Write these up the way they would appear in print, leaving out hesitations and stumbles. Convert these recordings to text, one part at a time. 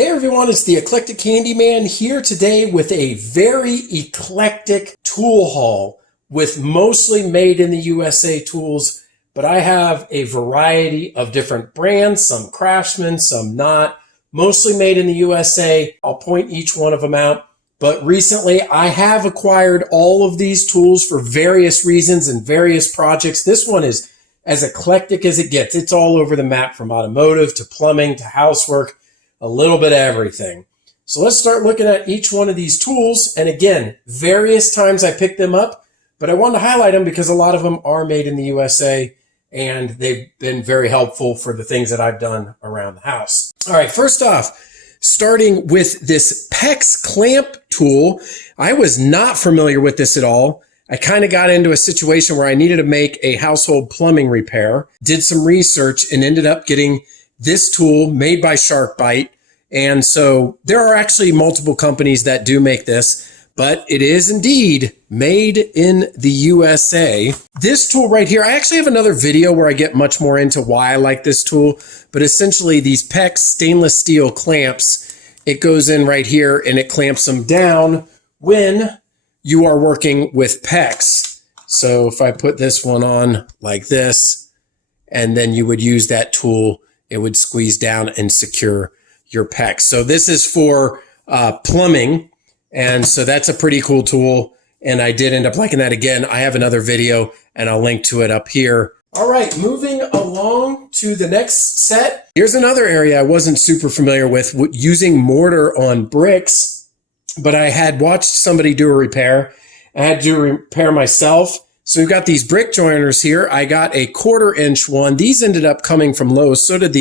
Hey everyone, it's the Eclectic Handyman here today with a very eclectic tool haul with mostly made in the USA tools, but I have a variety of different brands, some Craftsman, some not, mostly made in the USA. I'll point each one of them out, but recently I have acquired all of these tools for various reasons and various projects. This one is as eclectic as it gets. It's all over the map, from automotive to plumbing to housework. A little bit of everything. So let's start looking at each one of these tools. And again, various times I picked them up, but I wanted to highlight them because a lot of them are made in the USA and they've been very helpful for the things that I've done around the house. All right, first off, starting with this PEX Clamp Tool. I was not familiar with this at all. I kind of got into a situation where I needed to make a household plumbing repair, did some research and ended up getting this tool made by SharkBite. And so there are actually multiple companies that do make this, but it is indeed made in the USA. This tool right here, I actually have another video where I get much more into why I like this tool, but essentially these PEX stainless steel clamps, it goes in right here and it clamps them down when you are working with PEX. So if I put this one on like this, and then you would use that tool, it would squeeze down and secure your PEX. So this is for plumbing. And so that's a pretty cool tool. And I did end up liking that. Again, I have another video and I'll link to it up here. All right, moving along to the next set. Here's another area I wasn't super familiar with using mortar on bricks, but I had watched somebody do a repair. I had to do a repair myself. So we've got these brick joiners here. I got a 1/4 inch one. These ended up coming from Lowe's. So did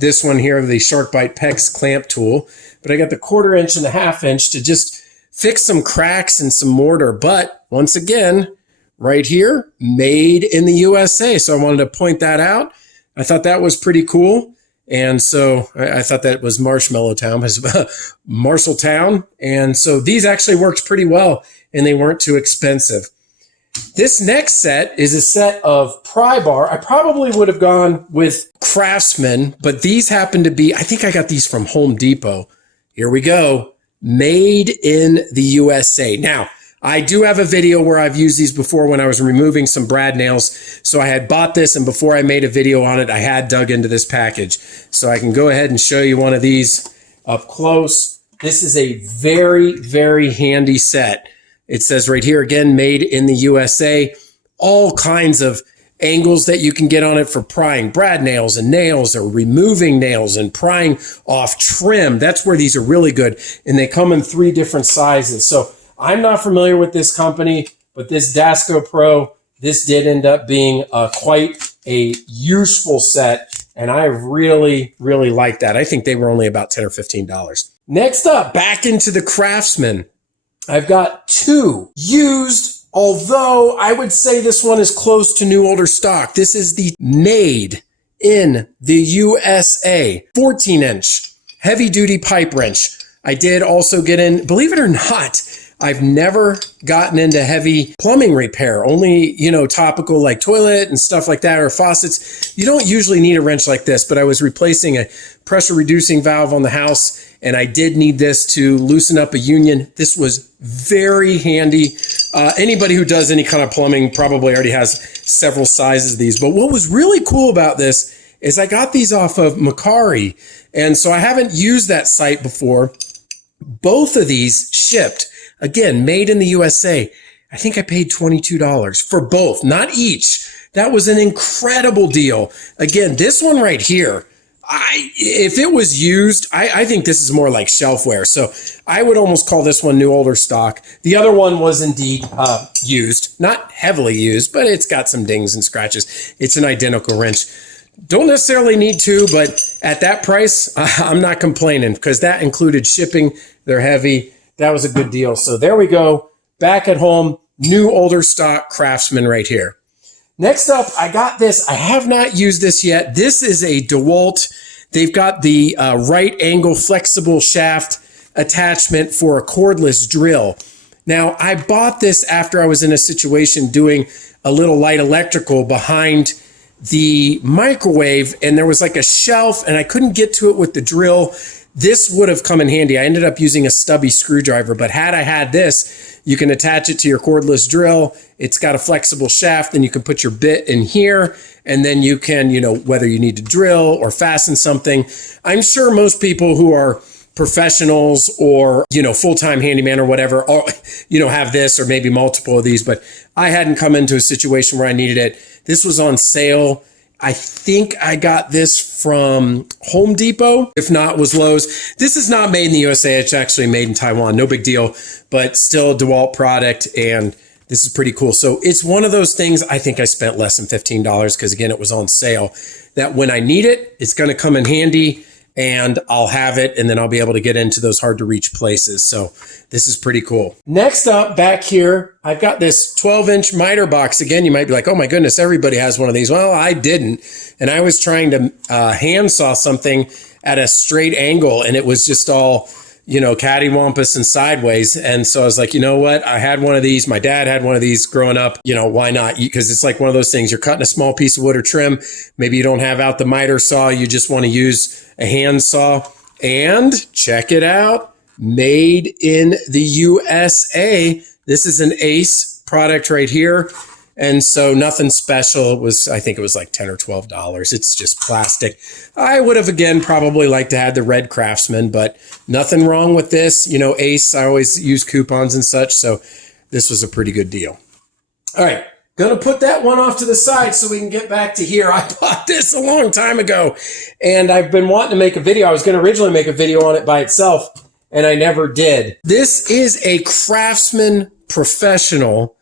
this one here, the SharkBite PEX Clamp Tool. But I got the 1/4 inch and the 1/2 inch to just fix some cracks and some mortar. But once again, right here, made in the USA. So I wanted to point that out. I thought that was pretty cool. And so I thought that was Marshalltown. And so these actually worked pretty well and they weren't too expensive. This next set is a set of Pry Bar. I probably would have gone with Craftsman, but these happen to be, I think I got these from Home Depot. Here we go. Made in the USA. Now, I do have a video where I've used these before when I was removing some brad nails. So I had bought this, and before I made a video on it, I had dug into this package. So I can go ahead and show you one of these up close. This is a very, very handy set. It says right here, again, made in the USA, all kinds of angles that you can get on it for prying brad nails and nails, or removing nails and prying off trim. That's where these are really good. And they come in 3 different sizes. So I'm not familiar with this company, but this Dasco Pro, this did end up being quite a useful set. And I really, really like that. I think they were only about $10 or $15. Next up, back into the Craftsman. I've got 2 used, although I would say this one is close to new older stock. This is the made in the USA 14 inch heavy duty pipe wrench. I did also get in, believe it or not, I've never gotten into heavy plumbing repair, only, topical like toilet and stuff like that, or faucets. You don't usually need a wrench like this, but I was replacing a pressure reducing valve on the house and I did need this to loosen up a union. This was very handy. Anybody who does any kind of plumbing probably already has several sizes of these. But what was really cool about this is I got these off of Macari. And so I haven't used that site before. Both of these shipped. Again, made in the USA. I think I paid $22 for both, not each. That was an incredible deal. Again, this one right here, if it was used, I think this is more like shelfware. So I would almost call this one new older stock. The other one was indeed used, not heavily used, but it's got some dings and scratches. It's an identical wrench. Don't necessarily need 2, but at that price, I'm not complaining because that included shipping. They're heavy. That was a good deal. So there we go. Back at home, new older stock Craftsman right here. Next up, I got this. I have not used this yet. This is a dewalt. They've got the right angle flexible shaft attachment for a cordless drill. Now, I bought this after I was in a situation doing a little light electrical behind the microwave, and there was like a shelf and I couldn't get to it with the drill. this would have come in handy. I ended up using a stubby screwdriver, but had I had this, you can attach it to your cordless drill. It's got a flexible shaft, and you can put your bit in here, and then you can, you know, whether you need to drill or fasten something. I'm sure most people who are professionals or, you know, full-time handyman or whatever, or, you know, have this or maybe multiple of these, but I hadn't come into a situation where I needed it. This was on sale. I think I got this from Home Depot. If not, was Lowe's. This is not made in the USA. It's actually made in Taiwan. No big deal, but still a DeWalt product. And this is pretty cool. So it's one of those things. I think I spent less than $15 because, again, it was on sale, that when I need it, it's going to come in handy and I'll have it, and then I'll be able to get into those hard to reach places. So this is pretty cool. Next up, back here, I've got this 12-inch miter box. Again, you might be like, oh my goodness, everybody has one of these. Well, I didn't. And I was trying to handsaw something at a straight angle, and it was just all, you know, cattywampus and sideways. And so I was like, you know what? I had one of these. My dad had one of these growing up. You know, why not? Because it's like one of those things. You're cutting a small piece of wood or trim. Maybe you don't have out the miter saw. You just want to use a hand saw. And check it out. Made in the USA. This is an Ace product right here. And so nothing special. It was, I think it was like $10 or $12. It's just plastic. I would have, again, probably liked to have the red Craftsman, but nothing wrong with this. You know, Ace, I always use coupons and such. So this was a pretty good deal. All right. Going to put that one off to the side so we can get back to here. I bought this a long time ago, and I've been wanting to make a video. I was going to originally make a video on it by itself, and I never did. This is a Craftsman Professional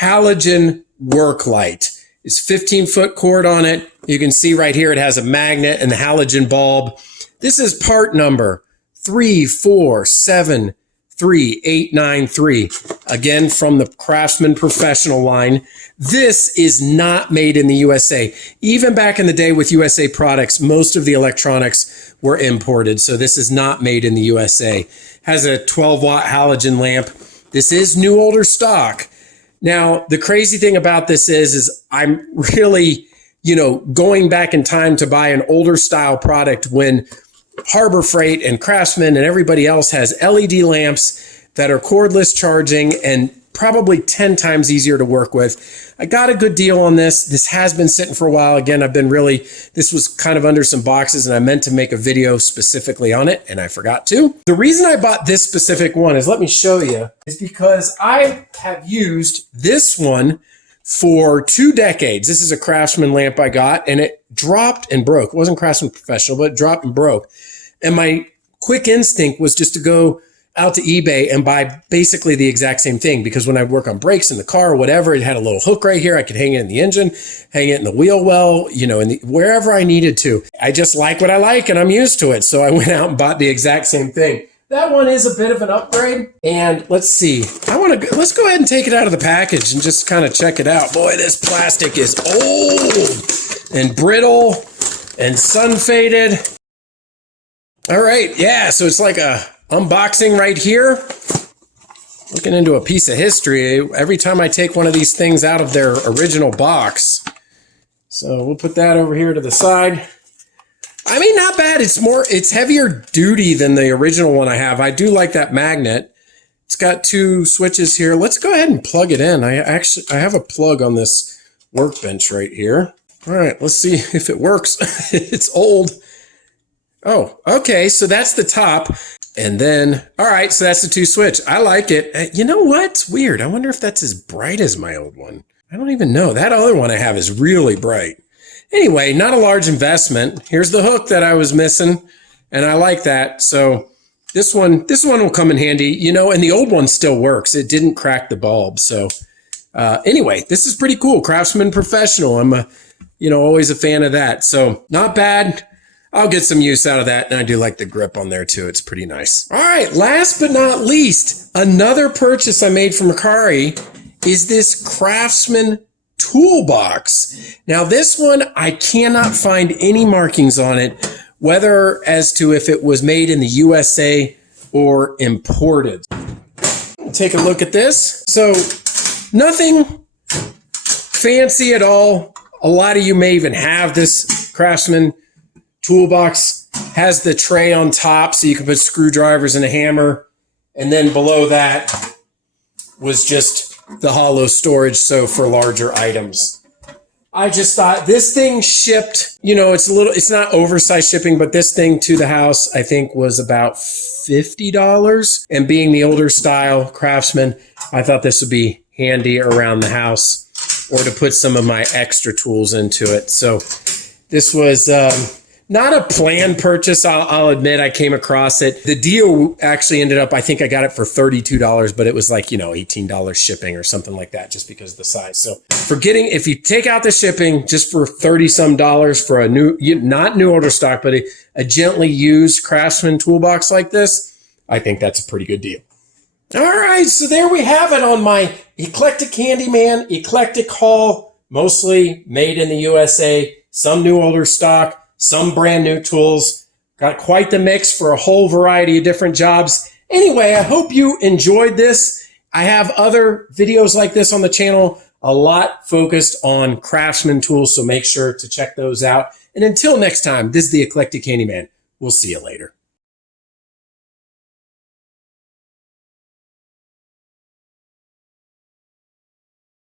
Halogen work light. It's 15-foot cord on it. You can see right here it has a magnet and the halogen bulb. This is part number 3473893. Again, from the Craftsman Professional line. This is not made in the USA. Even back in the day with USA products, most of the electronics were imported. So this is not made in the USA. Has a 12-watt halogen lamp. This is new older stock. Now, the crazy thing about this is I'm really, you know, going back in time to buy an older style product when Harbor Freight and Craftsman and everybody else has LED lamps that are cordless charging and probably 10 times easier to work with. I got a good deal on this. This has been sitting for a while. Again, this was kind of under some boxes, and I meant to make a video specifically on it, and I forgot to. The reason I bought this specific one is, let me show you, is because I have used this one for 2 decades. This is a Craftsman lamp I got, and it dropped and broke. It wasn't Craftsman Professional, but it dropped and broke. And my quick instinct was just to go out to eBay and buy basically the exact same thing, because when I work on brakes in the car or whatever, it had a little hook right here. I could hang it in the engine, hang it in the wheel well, you know, wherever I needed to. I just like what I like and I'm used to it. So I went out and bought the exact same thing. That one is a bit of an upgrade. And let's see, let's go ahead and take it out of the package and just kind of check it out. Boy, this plastic is old and brittle and sun faded. All right. Yeah. So it's like a unboxing right here. Looking into a piece of history every time I take one of these things out of their original box. So we'll put that over here to the side. I mean, not bad. It's heavier duty than the original one I have. I do like that magnet. It's got 2 switches here. Let's go ahead and plug it in. I have a plug on this workbench right here. All right, let's see if it works. It's old. Oh, okay. So that's the top. And then, all right, so that's the 2 switch. I like it. You know what? It's weird. I wonder if that's as bright as my old one. I don't even know. That other one I have is really bright. Anyway, not a large investment. Here's the hook that I was missing, and I like that. So this one will come in handy, you know, and the old one still works. It didn't crack the bulb. So anyway, this is pretty cool. Craftsman Professional. I'm always a fan of that. So not bad. I'll get some use out of that, and I do like the grip on there too. It's pretty nice. All right, last but not least, another purchase I made from Mercari is this Craftsman Tool Box. Now this one, I cannot find any markings on it, whether as to if it was made in the USA or imported. Take a look at this. So nothing fancy at all. A lot of you may even have this Craftsman Toolbox has the tray on top so you can put screwdrivers and a hammer. And then below that was just the hollow storage, so for larger items. I just thought this thing shipped, you know, it's not oversized shipping, but this thing to the house, I think was about $50. And being the older style Craftsman, I thought this would be handy around the house or to put some of my extra tools into it. So this was not a planned purchase. I'll admit I came across it. The deal actually ended up, I think I got it for $32, but it was like, you know, $18 shipping or something like that just because of the size. So if you take out the shipping just for 30 some dollars for a new, not new older stock, but a gently used Craftsman toolbox like this, I think that's a pretty good deal. All right, so there we have it on my Eclectic Handyman Eclectic haul, mostly made in the USA, some new older stock, some brand new tools. Got quite the mix for a whole variety of different jobs. Anyway, I hope you enjoyed this. I have other videos like this on the channel, a lot focused on Craftsman tools, so make sure to check those out. And until next time, this is the Eclectic Handyman. We'll see you later.